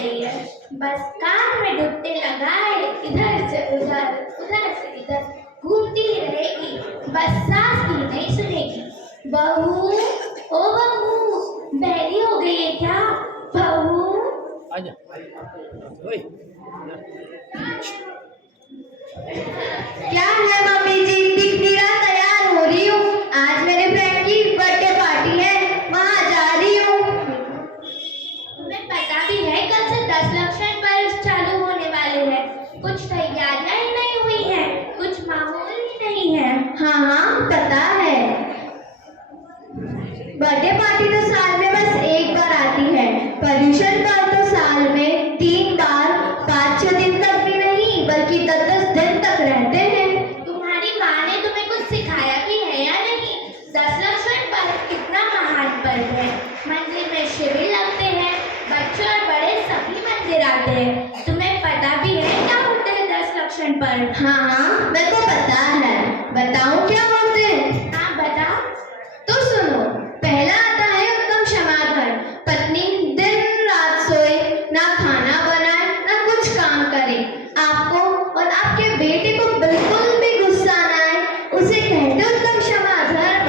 रही है। बस कान में डुबके लगाए इधर से इधर घूमती ही रहेगी। बस सास की नहीं सुनेगी। बहू, ओ बहू, बहरी हो गई है क्या? बहू आजा। ओए क्या है मम्मी जी, टिकटिरा तैयार हो रही हूँ। आज मेरे फ्रेंड की बर्थडे पार्टी है, वहाँ जा रही हूँ। तुम्हें पता भी है कल से 10 लक्षण पर्व चालू होने वाले हैं। कुछ तैयारियां ही नहीं हुई हैं, कुछ माहौल ही नहीं है। हाँ पता है। बर्थडे पार्टी तो साल में बस एक बार आती है। पर्यूषण पर्व तो साल में 3 बार 5-6 दिन तक भी नहीं बल्कि 10-10 दिन तक रहते हैं। तुम्हारी माँ ने तुम्हें कुछ सिखाया भी है या नहीं? 10 लक्षण पर्व कितना महान पर्व है। मंदिर में शिविर लगते हैं, बच्चे और बड़े सभी मंदिर आते हैं। तुम्हें पता भी है क्या होते हैं 10 लक्षण पर्व? हाँ मेरे को पता है। बताऊं क्या होते हैं? हाँ बताओ। तो सुनो, पहला आता है उत्तम क्षमाधन। पत्नी दिन रात सोए, ना खाना बनाए ना कुछ काम करे, आपको और आपके बेटे को बिल्कुल भी गुस्सा ना आए, उसे कहते उत्तम क्षमाधन।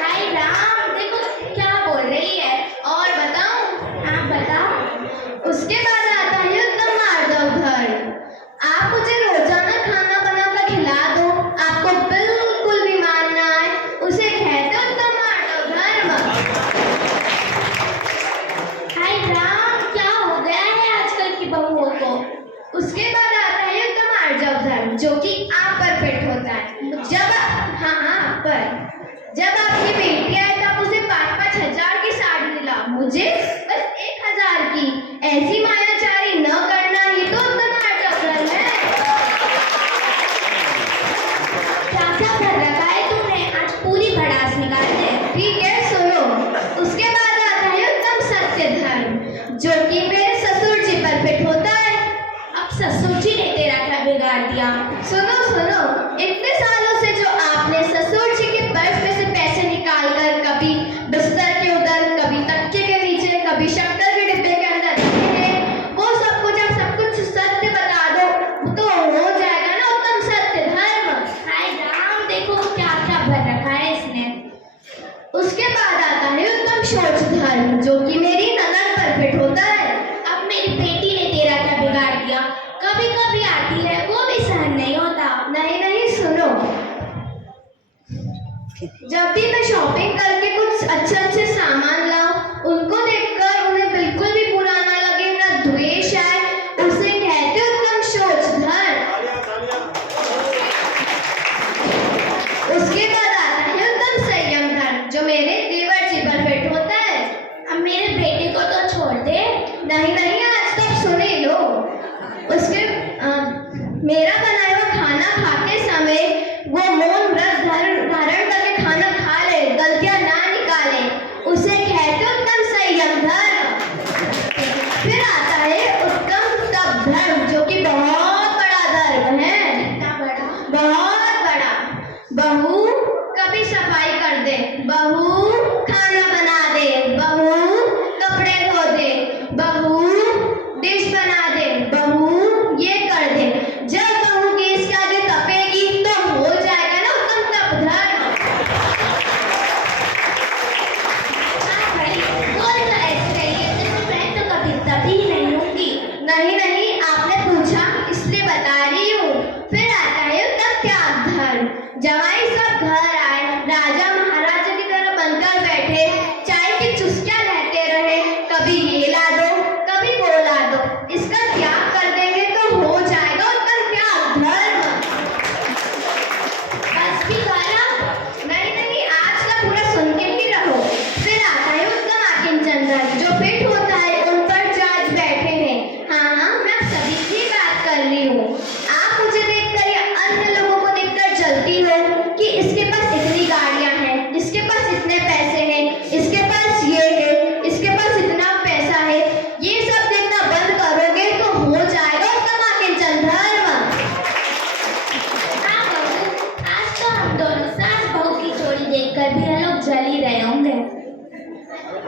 हाय राम, देखो क्या बोल रही है। और बताओ। हाँ बताओ। उसके बाद आता है उत्तम मार्दव धर्म। आप मुझे रोजाना खाना बनाकर खिला दो, आपको बिल्कुल भी मानना आए, उसे कहते उत्तम मार्दव धर्म। हाय राम, क्या हो गया है आजकल की बहुओं को? उसके बाद आता है उत्तम आर्जव धर्म, जो कि आप पर फिट होता है। जब आपकी बेटी आए तो आप उसे 5-5 हजार की साड़ी दिला, मुझे बस 1,000 की। ऐसी मायाचारी न करना ही तो उत्तम आर्जव धर्म है। क्या क्या कर रखा है तुमने? आज पूरी भड़ास निकाल दे। ठीक है सुनो, उसके बाद आता है उत्तम सत्य धर्म, जो कि मेरे ससुर जी पर फिट होता है। अब ससुर जी ने तेरा क्या बिगाड़ दिया? सुनो, इतने सालों से जो आपने ससुर जी के पर्स में से पैसे निकाल कर कभी बिस्तर के उधर, कभी तकिए के नीचे, कभी शक्कर के डिब्बे के अंदर रखे हैं, वो सब कुछ अब सब कुछ सत्य बता दो तो हो जाएगा ना उत्तम सत्य धर्म। हाय राम, देखो क्या क्या भर रखा है इसने। उसके बाद आता है उत्तम शौच धर्म, जो कि मेरी ननद पर फिट होता है। अब मेरी बेटी ने तेरा क्या बिगाड़ दिया? कभी कभी आती है, वो भी सहन नहीं होता। नहीं सुनो, जब भी मैं शॉपिंग करके कुछ अच्छे सामान लाऊं, उनको देखकर उन्हें बिल्कुल भी बुरा ना लगे, ना द्वेष आए, उसे कहते उत्तम शौच धर्म। उसके बाद आता है उत्तम संयम धर्म, जो मेरे देवर जी पर फिट होता है। अब मेरे बेटे को तो छोड़ दे। नहीं आज तक सुने लो। उसके मेरा बनाया हुआ खाना खाते समय वो मौन व्रत धारण करके खाना खा ले, गलतियां ना निकाले,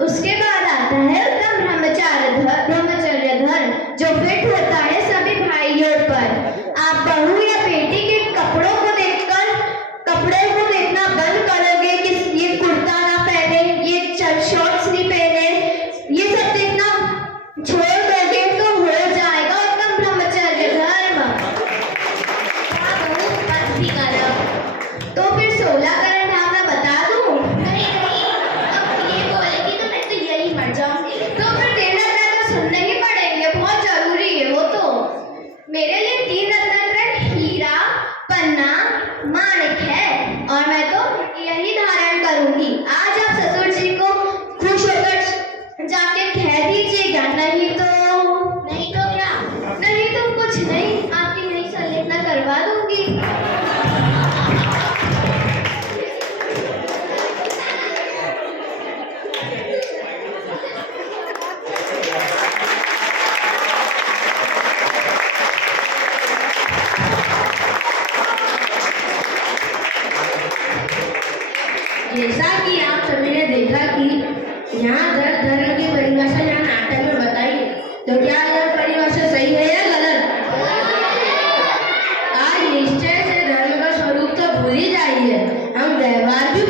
उसके बाद आता है उत्तम ब्रह्मचर्य धर्म, जो फिट होता है सभी भाइयों पर। आप बहू या बेटी के कपड़ों को देखना बंद करोगे कि ये कुर्ता ना पहने, ये शॉर्ट्स नहीं पहने, ये सब देखना छोड़ दोगे तो हो जाएगा उत्तम ब्रह्मचर्य धर्म। हाँ बहू, बस भी करो। तो फिर 16 करण धाम मैं बता दूं? नहीं नहीं, अब ये बोलेगी तो मैं तो यही मर जाऊंगी। तो फिर 3 रत्न तो सुनने ही पड़ेंगे, बहुत जरूरी है वो तो। मेरे लिए 3 रत्न हीरा, पन्ना, माणिक है और मैं तो यही धारण करूंगी। आज आप ससुर जी को खुश होकर जाके कह दीजिएगा, नहीं तो क्या? नहीं तो कुछ नहीं, आपकी नई संलेखना करवा दूंगी। जैसा कि आप सभी ने देखा कि यहाँ धर्म की परिभाषा यहाँ नाटक में बताई है, तो क्या यह परिभाषा सही है या गलत? आज निश्चय से धर्म का स्वरूप तो भूल ही जाइए, हम व्यवहार भी